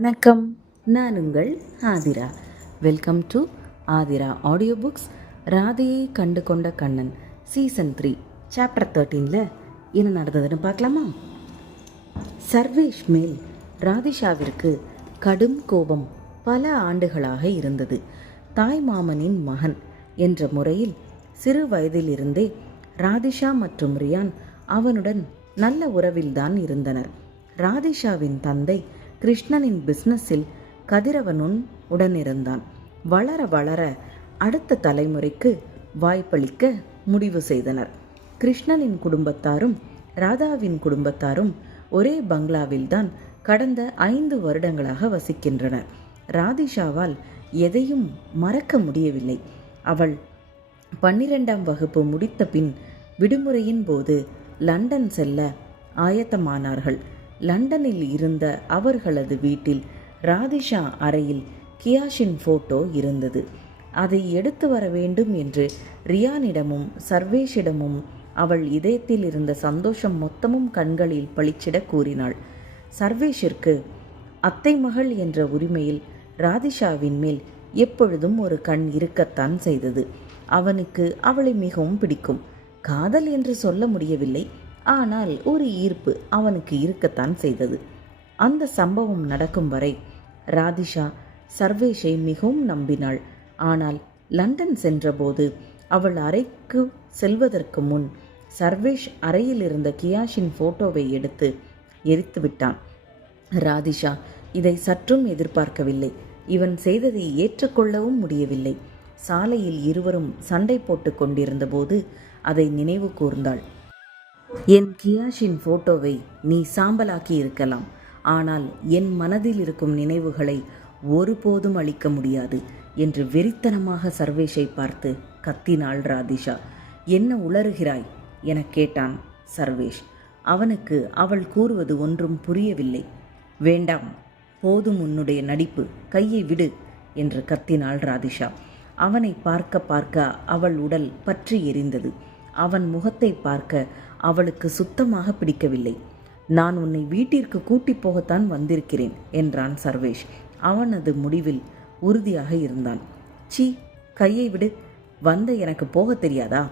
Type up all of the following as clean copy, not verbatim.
வணக்கம், நான் உங்கள் Aathira. Welcome to Aathira audio books. ராதையை கண்டு கொண்ட கண்ணன் சீசன் 3 சாப்டர் 13 என்ன நடந்ததுன்னு பார்க்கலாமா? சர்வேஷ் மேல் ராதிஷாவிற்கு கடும் கோபம் பல ஆண்டுகளாக இருந்தது. தாய் மாமனின் மகன் என்ற முறையில் சிறு வயதிலிருந்தே ராதிஷா மற்றும் ரியான் அவனுடன் நல்ல உறவில்தான் இருந்தனர். ராதிஷாவின் தந்தை கிருஷ்ணனின் பிஸ்னஸில் கதிரவனும் உடனிருந்தான். வளர வளர அடுத்த தலைமுறைக்கு வாய்ப்பளிக்க முடிவு செய்தனர். கிருஷ்ணனின் குடும்பத்தாரும் ராதாவின் குடும்பத்தாரும் ஒரே பங்களாவில்தான் கடந்த 5 வருடங்களாக வசிக்கின்றனர். ராதிஷாவால் எதையும் மறக்க முடியவில்லை. அவள் 12ஆம் வகுப்பு முடித்த பின் விடுமுறையின் போது லண்டன் செல்ல ஆயத்தமானார்கள். லண்டனில் இருந்த அவர்களது வீட்டில் ராதிஷா அறையில் கியாஷின் போட்டோ இருந்தது. அதை எடுத்து வர வேண்டும் என்று ரியானிடமும் சர்வேஷிடமும் அவள் இதயத்தில் இருந்த சந்தோஷம் மொத்தமும் கண்களில் பளிச்சிட கூறினாள். சர்வேஷிற்கு அத்தை மகள் என்ற உரிமையில் ராதிஷாவின் மேல் எப்பொழுதும் ஒரு கண் இருக்கத்தான் செய்தது. அவனுக்கு அவளை மிகவும் பிடிக்கும். காதல் என்று சொல்ல முடியவில்லை, ஆனால் ஒரு ஈர்ப்பு அவனுக்கு இருக்கத்தான் செய்தது. அந்த சம்பவம் நடக்கும் வரை ராதிஷா சர்வேஷை மிகவும் நம்பினாள். ஆனால் லண்டன் சென்றபோது அவள் அறைக்கு செல்வதற்கு முன் சர்வேஷ் அறையில் இருந்த கியாஷின் போட்டோவை எடுத்து எரித்து விட்டான். ராதிஷா இதை சற்றும் எதிர்பார்க்கவில்லை. இவன் செய்ததை ஏற்றுக்கொள்ளவும் முடியவில்லை. சாலையில் இருவரும் சண்டை போட்டு கொண்டிருந்த போது அதை நினைவு கூர்ந்தாள். என் கியாஷின் போட்டோவை நீ சாம்பலாக்கி இருக்கலாம், ஆனால் என் மனதில் இருக்கும் நினைவுகளை ஒருபோதும் அழிக்க முடியாது என்று வெறித்தனமாக சர்வேஷை பார்த்து கத்தினாள் ராதிஷா. என்ன உளறுகிறாய் என கேட்டான் சர்வேஷ். அவனுக்கு அவள் கூறுவது ஒன்றும் புரியவில்லை. வேண்டாம், போதும் உன்னுடைய நடிப்பு, கையை விடு என்று கத்தினாள் ராதிஷா. அவனை பார்க்க பார்க்க அவள் உடல் பற்றி எரிந்தது. அவன் முகத்தை பார்க்க அவளுக்கு சுத்தமாக பிடிக்கவில்லை. நான் உன்னை வீட்டிற்கு கூட்டி போகத்தான் வந்திருக்கிறேன் என்றான் சர்வேஷ். அவனது முடிவில் உறுதியாக இருந்தான். சீ, கையை விடு, வந்த எனக்கு போக தெரியாதா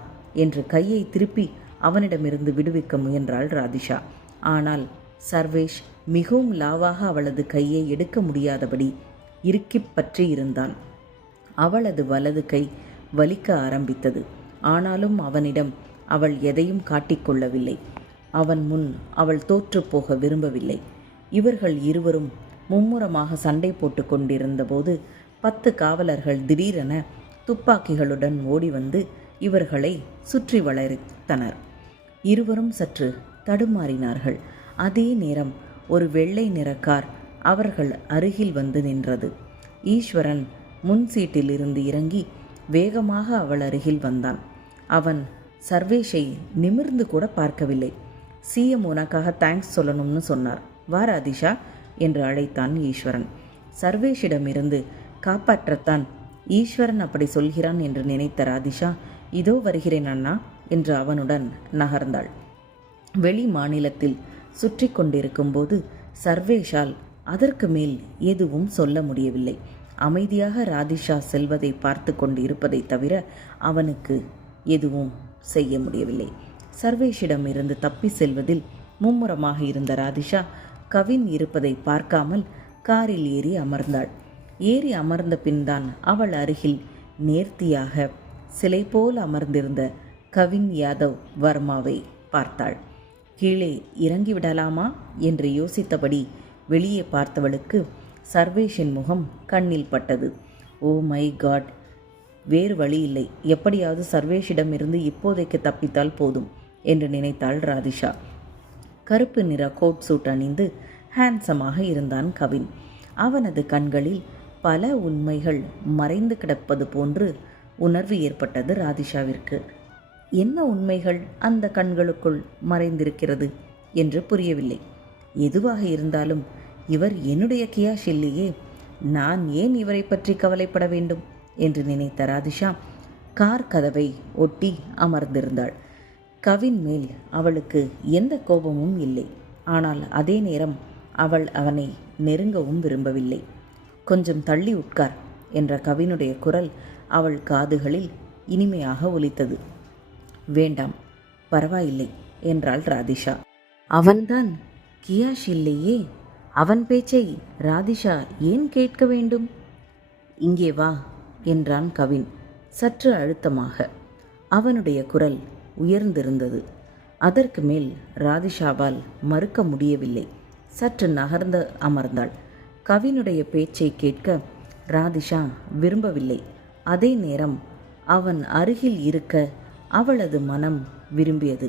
என்று கையை திருப்பி அவனிடமிருந்து விடுவிக்க முயன்றாள் ராதிஷா. ஆனால் சர்வேஷ் மிகவும் லாவாக அவளது கையை எடுக்க முடியாதபடி இறுக்கி பற்றி இருந்தான். அவளது வலது கை வலிக்க ஆரம்பித்தது. ஆனாலும் அவனிடம் அவள் எதையும் காட்டிக்கொள்ளவில்லை. அவன் முன் அவள் தோற்று போக விரும்பவில்லை. இவர்கள் இருவரும் மும்முரமாக சண்டை போட்டு கொண்டிருந்த போது 10 காவலர்கள் திடீரென துப்பாக்கிகளுடன் ஓடி வந்து இவர்களை சுற்றி வளைத்தனர். இருவரும் சற்று தடுமாறினார்கள். அதே நேரம் ஒரு வெள்ளை நிற கார் அவர்கள் அருகில் வந்து நின்றது. ஈஸ்வரன் முன் சீட்டில் இருந்து இறங்கி வேகமாக அவள் அருகில் வந்தான். அவன் சர்வேஷை நிமிர்ந்து கூட பார்க்கவில்லை. சிஎம் உனக்காக தேங்க்ஸ் சொல்லணும்னு சொன்னார், வா ராதிஷா என்று அழைத்தான் ஈஸ்வரன். சர்வேஷிடமிருந்து காப்பாற்றத்தான் ஈஸ்வரன் அப்படி சொல்கிறான் என்று நினைத்த ராதிஷா, இதோ வருகிறேன் அண்ணா என்று அவனுடன் நகர்ந்தாள். வெளி மாநிலத்தில் சுற்றி கொண்டிருக்கும் போது சர்வேஷால் அதற்கு மேல் எதுவும் சொல்ல முடியவில்லை. அமைதியாக ராதிஷா செல்வதை பார்த்து கொண்டு இருப்பதை தவிர அவனுக்கு எதுவும் செய்ய முடியவில்லை. சர்வேஷிடம் இருந்து தப்பி செல்வதில் மும்முரமாக இருந்த ராதிஷா கவின் இருப்பதை பார்க்காமல் காரில் ஏறி அமர்ந்தாள். ஏறி அமர்ந்த பின்தான் அவள் அருகில் நேர்த்தியாக சிலை போல் அமர்ந்திருந்த கவின் யாதவ் வர்மாவை பார்த்தாள். கீழே இறங்கிவிடலாமா என்று யோசித்தபடி வெளியே பார்த்தவளுக்கு சர்வேஷின் முகம் கண்ணில் பட்டது. ஓ மை காட், வேறு வழி இல்லை, எப்படியாவது சர்வேஷிடமிருந்து இப்போதைக்கு தப்பித்தால் போதும் என்று நினைத்தாள் ராதிஷா. கருப்பு நிற கோட் சூட் அணிந்து ஹேண்ட்ஸமாக இருந்தான் கவின். அவனது கண்களில் பல உண்மைகள் மறைந்து கிடப்பது போன்று உணர்வு ஏற்பட்டது ராதிஷாவிற்கு. என்ன உண்மைகள் அந்த கண்களுக்குள் மறைந்திருக்கிறது என்று புரியவில்லை. எதுவாக இருந்தாலும் இவர் என்னுடைய கியாஷ் இல்லையே, நான் ஏன் இவரை பற்றி கவலைப்பட வேண்டும் என்று நினைத்த ராதிஷா கார் கதவை ஒட்டி அமர்ந்திருந்தாள். கவின் மேல் அவளுக்கு எந்த கோபமும் இல்லை. ஆனால் அதே நேரம் அவள் அவனை நெருங்கவும் விரும்பவில்லை. கொஞ்சம் தள்ளி உட்கார் என்ற கவினுடைய குரல் அவள் காதுகளில் இனிமையாக ஒலித்தது. வேண்டாம், பரவாயில்லை என்றாள் ராதிஷா. அவன்தான் கியாஷ் இல்லையே, அவன் பேச்சை ராதிஷா ஏன் கேட்க வேண்டும்? இங்கே வா என்றான் கவின் சற்று அழுத்தமாக. அவனுடைய குரல் உயர்ந்திருந்தது. அதற்கு மேல் ராதிஷாவால் மறுக்க முடியவில்லை. சற்று நகர்ந்து அமர்ந்தாள். கவினுடைய பேச்சை கேட்க ராதிஷா விரும்பவில்லை. அதே நேரம் அவன் அருகில் இருக்க அவளது மனம் விரும்பியது.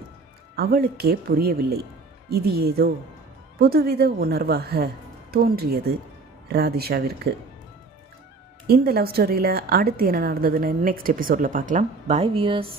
அவளுக்கே புரியவில்லை. இது ஏதோ புதுவித உணர்வாக தோன்றியது ராதிஷாவிற்கு. இந்த லவ் ஸ்டோரியில் அடுத்து என்ன நடந்ததுன்னு நெக்ஸ்ட் எபிசோடில் பார்க்கலாம். பாய் வியர்ஸ்.